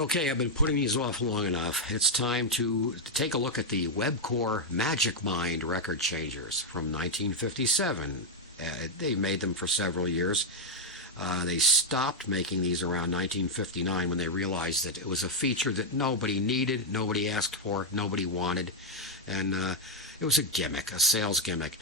Okay, I've been putting these off long enough. It's time to take a look at the Webcor Magic Mind record changers from 1957. They made them for several years. They stopped making these around 1959 when they realized that it was a feature that nobody needed, nobody asked for, nobody wanted, and it was a gimmick, a sales gimmick.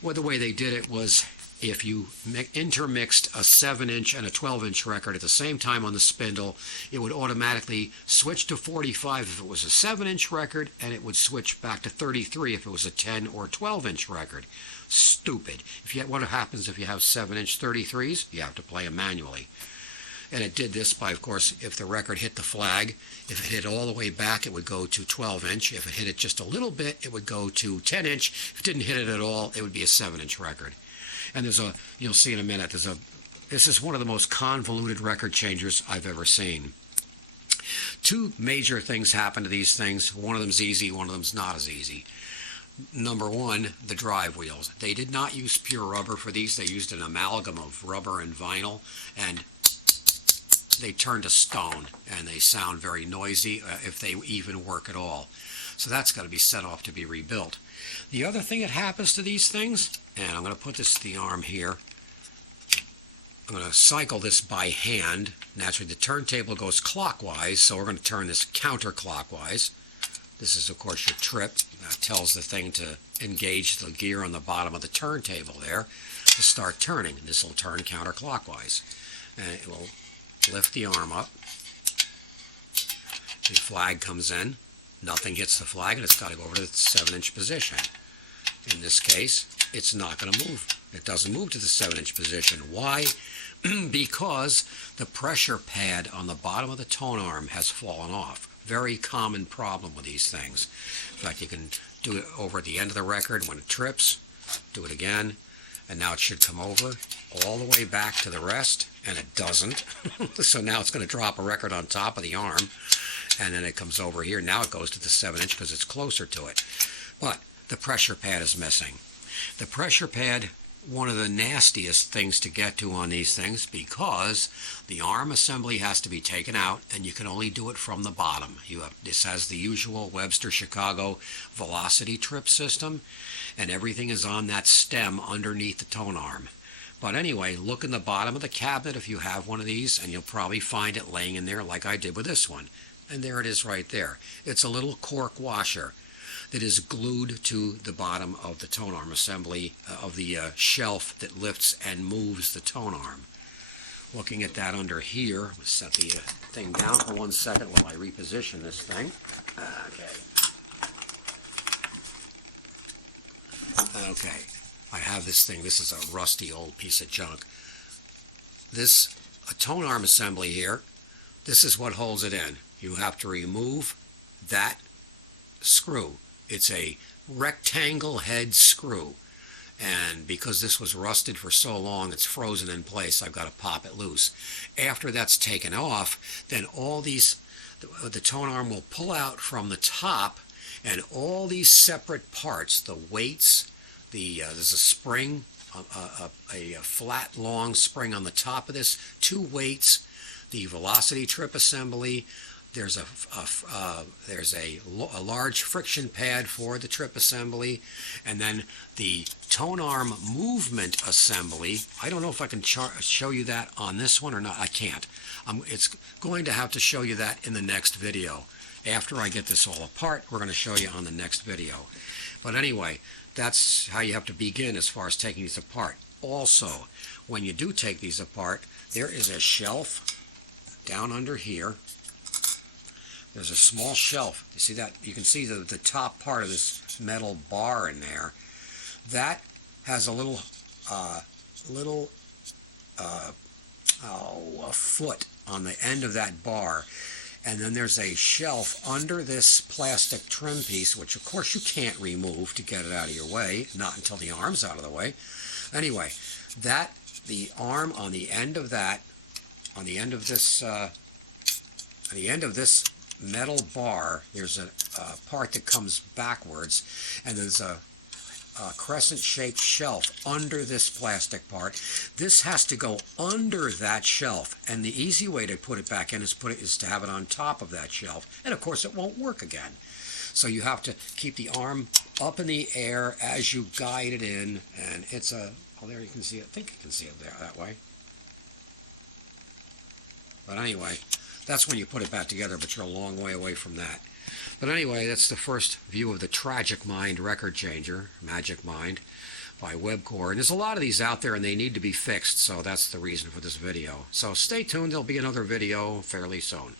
Well, the way they did it was if you intermixed a 7-inch and a 12-inch record at the same time on the spindle, it would automatically switch to 45 if it was a 7-inch record, and it would switch back to 33 if it was a 10 or 12-inch record. Stupid. What happens if you have 7-inch 33s? You have to play them manually. And it did this by, of course, if the record hit the flag, if it hit all the way back, it would go to 12-inch. If it hit it just a little bit, it would go to 10-inch. If it didn't hit it at all, it would be a 7-inch record. And you'll see in a minute, this is one of the most convoluted record changers I've ever seen. Two major things happen to these things. One of them's easy, one of them's not as easy. Number one, the drive wheels. They did not use pure rubber for these. They used an amalgam of rubber and vinyl, and they turn to stone, and they sound very noisy if they even work at all. So that's got to be sent off to be rebuilt. The other thing that happens to these things, and I'm going to put this to the arm here, I'm going to cycle this by hand. Naturally, the turntable goes clockwise, so we're going to turn this counterclockwise. This is, of course, your trip. That tells the thing to engage the gear on the bottom of the turntable there to start turning. This will turn counterclockwise. And it will lift the arm up. The flag comes in. Nothing hits the flag, and it's got to go over to the 7-inch position. In this case, it's not going to move. It doesn't move to the 7-inch position. Why? Because the pressure pad on the bottom of the tone arm has fallen off. Very common problem with these things. In fact, you can do it over at the end of the record when it trips. Do it again, and now it should come over all the way back to the rest, and it doesn't. So now it's going to drop a record on top of the arm, and then it comes over here. Now it goes to the 7-inch because it's closer to it. But the pressure pad is missing. The pressure pad, one of the nastiest things to get to on these things, because the arm assembly has to be taken out, and you can only do it from the bottom. This has the usual Webster Chicago velocity trip system, and everything is on that stem underneath the tone arm. But anyway, look in the bottom of the cabinet if you have one of these, and you'll probably find it laying in there like I did with this one. And there it is right there. It's a little cork washer that is glued to the bottom of the tone arm assembly of the shelf that lifts and moves the tone arm. Looking at that under here, let's set the thing down for 1 second while I reposition this thing. Okay, I have this thing. This is a rusty old piece of junk. A tone arm assembly here, this is what holds it in. You have to remove that screw. It's a rectangle head screw, and because this was rusted for so long, it's frozen in place. I've got to pop it loose. After that's taken off, then all these, the tone arm will pull out from the top, and all these separate parts, the weights, there's a spring, a flat long spring on the top of this, 2 weights, the velocity trip assembly. There's a large friction pad for the trip assembly, and then the tone arm movement assembly. I don't know if I can show you that on this one or not. I can't. It's going to have to show you that in the next video. After I get this all apart, we're going to show you on the next video. But anyway, that's how you have to begin as far as taking these apart. Also, when you do take these apart, there is a shelf down under here. There's a small shelf. You see that? You can see the top part of this metal bar in there. That has a foot on the end of that bar. And then there's a shelf under this plastic trim piece, which of course you can't remove to get it out of your way, not until the arm's out of the way. Anyway, the arm on the end of that, on the end of this metal bar, there's a part that comes backwards, and there's a crescent-shaped shelf under this plastic part. This has to go under that shelf, and the easy way to put it back in is to have it on top of that shelf, and of course it won't work again. So you have to keep the arm up in the air as you guide it in, and it's a, oh, there you can see it. I think you can see it there that way. But anyway, that's when you put it back together, but you're a long way away from that. But anyway, that's the first view of the Tragic Mind record changer, Magic Mind, by Webcor. And there's a lot of these out there, and they need to be fixed, so that's the reason for this video. So stay tuned. There'll be another video fairly soon.